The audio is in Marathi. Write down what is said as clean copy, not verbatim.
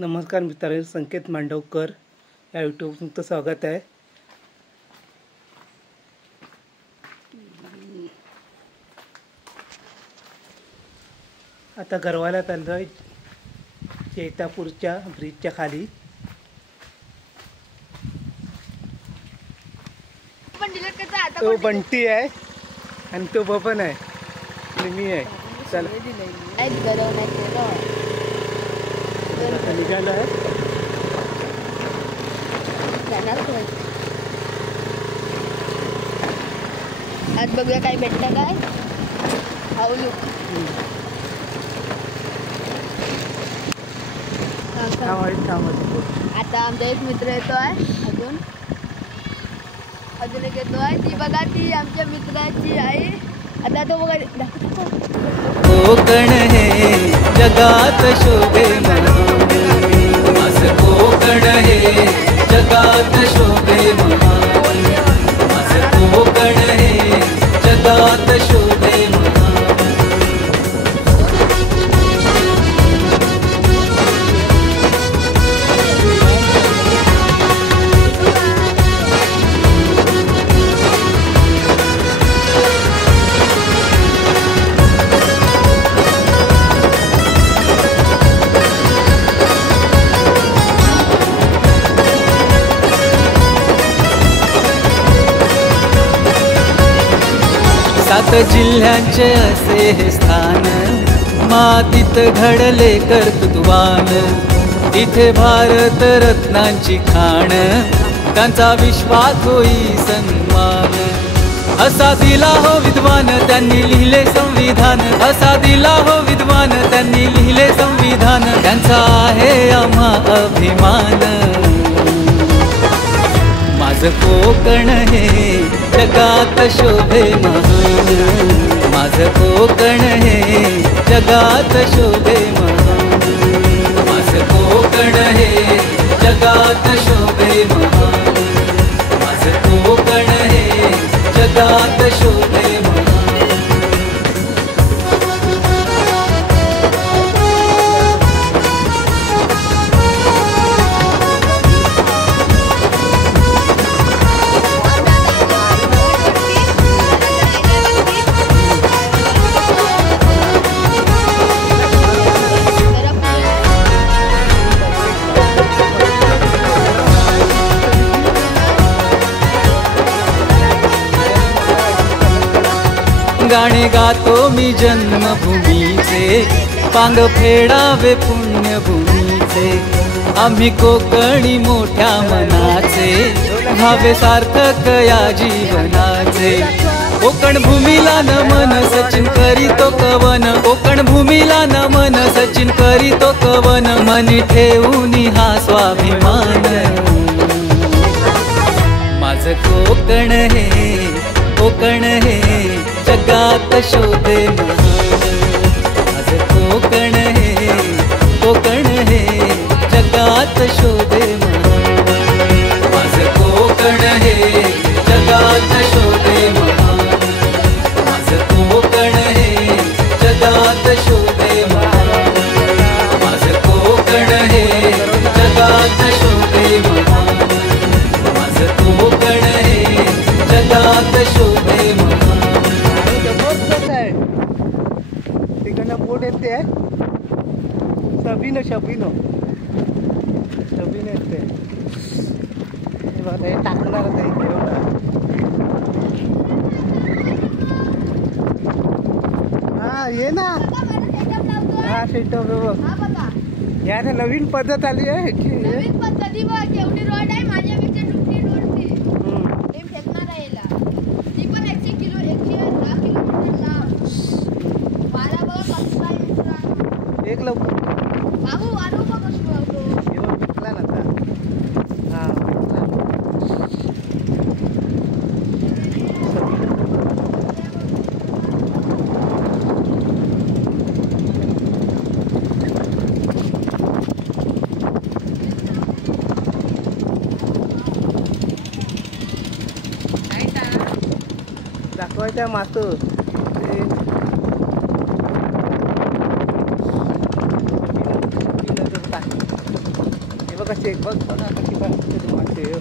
नमस्कार मित्रांनो, संकेत मांडवकर या यूट्यूब तुमचं स्वागत आहे. आता गरवाला चाललो आहे चैतापूरच्या ब्रिजच्या खाली. तो बंटी आहे आणि तो बबन आहे आणि मी आहे. चला निघालो आहे. आज बघूया काय भेटतं काय. आता आमचा एक मित्र येतो आहे. अजून एक येतो आहे. ती बघा, ती आमच्या मित्राची आई. आता तो बघा, कोकण हे जगात शोभे माझं कोकण हे जगात शोभे माझं कोकण हे जगात शोभे सात जिल्ह्यांचे असे हे स्थान, मातीत घडले कर्तृत्वान. इथे भारत रत्नांची खाण, त्यांचा विश्वात होई सन्मान. असा दिला हो विद्वान त्यांनी लिहिले संविधान, असा दिला हो विद्वान त्यांनी लिहिले संविधान. त्यांचा आहे आम्हा अभिमान. माझं कोकण हे जगात शोभे महान, माझं कोकण हे जगात शोभे महान. माझं कोकण हे जगात शोभे महान, माझं कोकण हे जगात शोभे महान. गाणे गातो मी जन्मभूमीचे, पांग फेडावे पुण्यभूमीचे. आम्ही कोकणी मोठ्या मनाचे, व्हावे सार्थक या जीवनाचे. कोकण भूमीला नमन सचिन करीतो कवन, कोकण भूमीला नमन सचिन करीतो कवन. मनी ठेवून हा स्वाभिमान. माझं कोकण हे कोकण हे जगात शोभे महान. माझं कोकण हे कोकण हे जगात शोभे महान. माझं कोकण हे जगात शोभे महान. माझं कोकण हे जगात शोभे महान. माझं कोकण हे जगात शोभे महान. माझं कोकण हे जगात शोभे महान. बोट येते शबीनो शबीनो शबीनो येते. हे टाकणार हा ये ना. हा सेटअप बघ, या नवीन पद्धत आली आहे. नवीन पद्धती बघ, केवढी रोड आहे. माझ्यापेक्षा दुसरी रोड ती ते फेकणार आहे याला. ती पण 100 किलो 110 किलोमीटर लांब. मला बघ कसा आहे एक लवकर बाबू आलो बघ कसं होतो. एवढं पिकला ना आता. हा दाखवायचं मातो कशी बघ बघा कशी बघते मासे